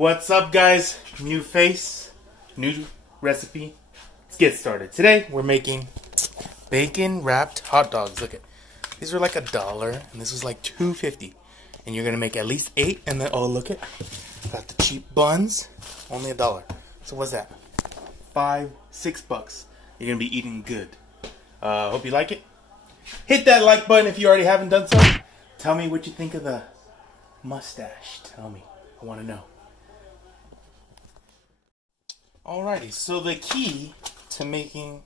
What's up, guys? New face, new recipe. Let's get started. Today we're making bacon wrapped hot dogs. Look at these are like $1 and this was like $2.50, and you're gonna make at least 8. And then look at got the cheap buns, only $1. So what's that? $5-6. You're gonna be eating good. Hope you like it. Hit that like button if you already haven't done so. Tell me what you think of the mustache. Tell me. I want to know. Alrighty, so the key to making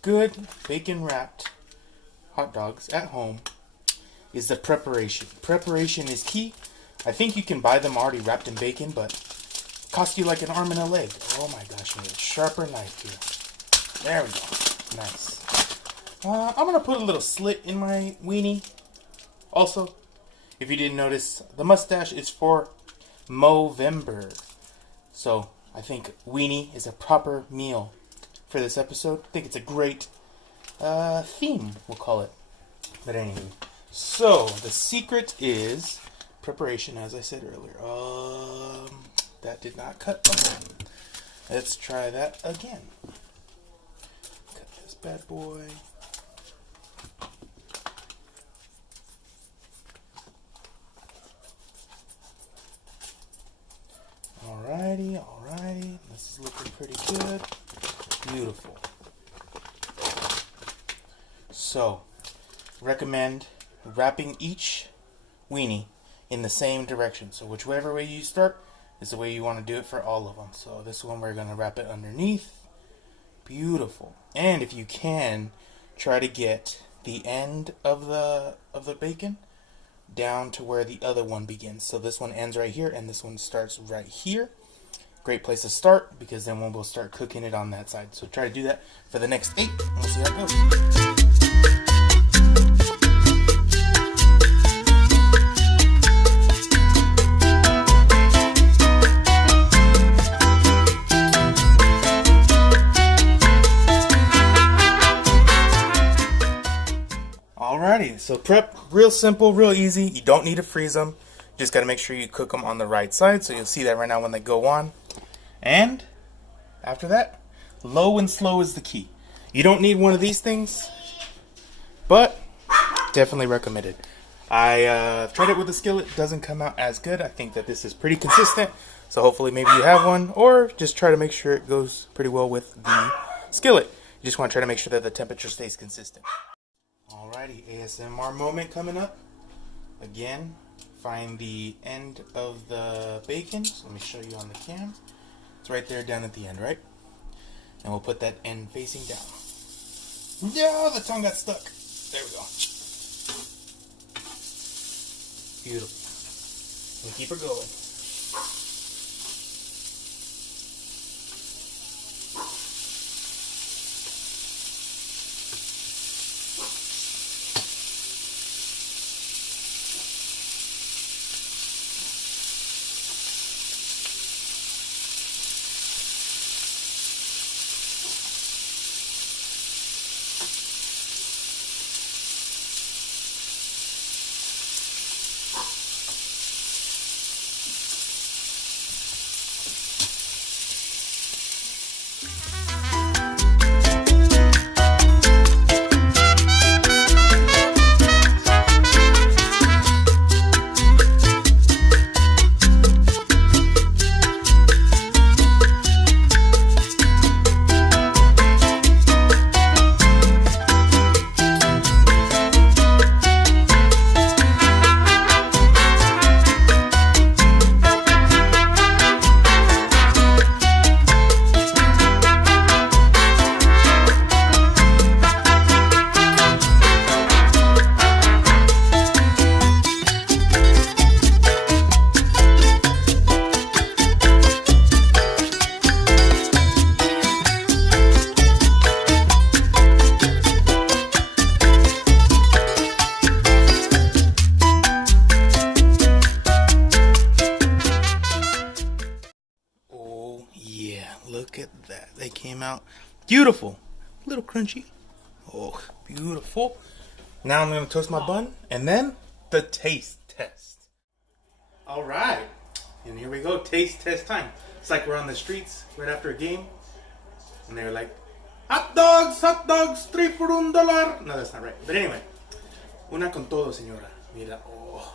good bacon wrapped hot dogs at home is the preparation. Preparation is key. I think you can buy them already wrapped in bacon, but it costs you like an arm and a leg. Oh my gosh, I need a sharper knife here. There we go. Nice. I'm going to put a little slit in my weenie. Also, if you didn't notice, the mustache is for Movember. So, I think weenie is a proper meal for this episode. I think it's a great theme, we'll call it. But anyway, so the secret is preparation, as I said earlier. That did not cut. Okay. Let's try that again. Cut this bad boy. Alrighty. This is looking pretty good. Beautiful. So, recommend wrapping each weenie in the same direction. So whichever way you start is the way you want to do it for all of them. So this one we're going to wrap it underneath. Beautiful. And if you can, try to get the end of the bacon down to where the other one begins. So this one ends right here and this one starts right here. Great place to start, because then we'll start cooking it on that side. So try to do that for the next 8 and we'll see how it goes. Alrighty, so prep, real simple, real easy. You don't need to freeze them. Just got to make sure you cook them on the right side. So you'll see that right now when they go on. And after that, low and slow is the key. You don't need one of these things, but definitely recommended. I've tried it with a skillet. It doesn't come out as good. I think that this is pretty consistent. So hopefully maybe you have one, or just try to make sure it goes pretty well with the skillet. You just want to try to make sure that the temperature stays consistent. Alrighty, ASMR moment coming up. Again, find the end of the bacon. So let me show you on the cam. It's right there down at the end, right? And we'll put that end facing down. No, the tongue got stuck. There we go. Beautiful. We'll keep her going. Look at that. They came out beautiful. A little crunchy. Oh, beautiful. Now I'm going to toast my bun and then the taste test. All right. And here we go, taste test time. It's like we're on the streets right after a game. And they're like, hot dogs, 3 for $1. No, that's not right. But anyway, una con todo, señora. Mira, oh.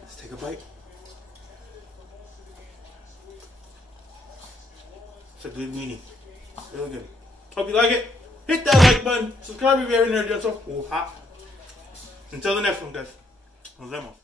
Let's take a bite. It's a good meaty. Really good. Hope you like it. Hit that like button. Subscribe if you haven't already done so. Oh, hot. Until the next one, guys. Nos vemos.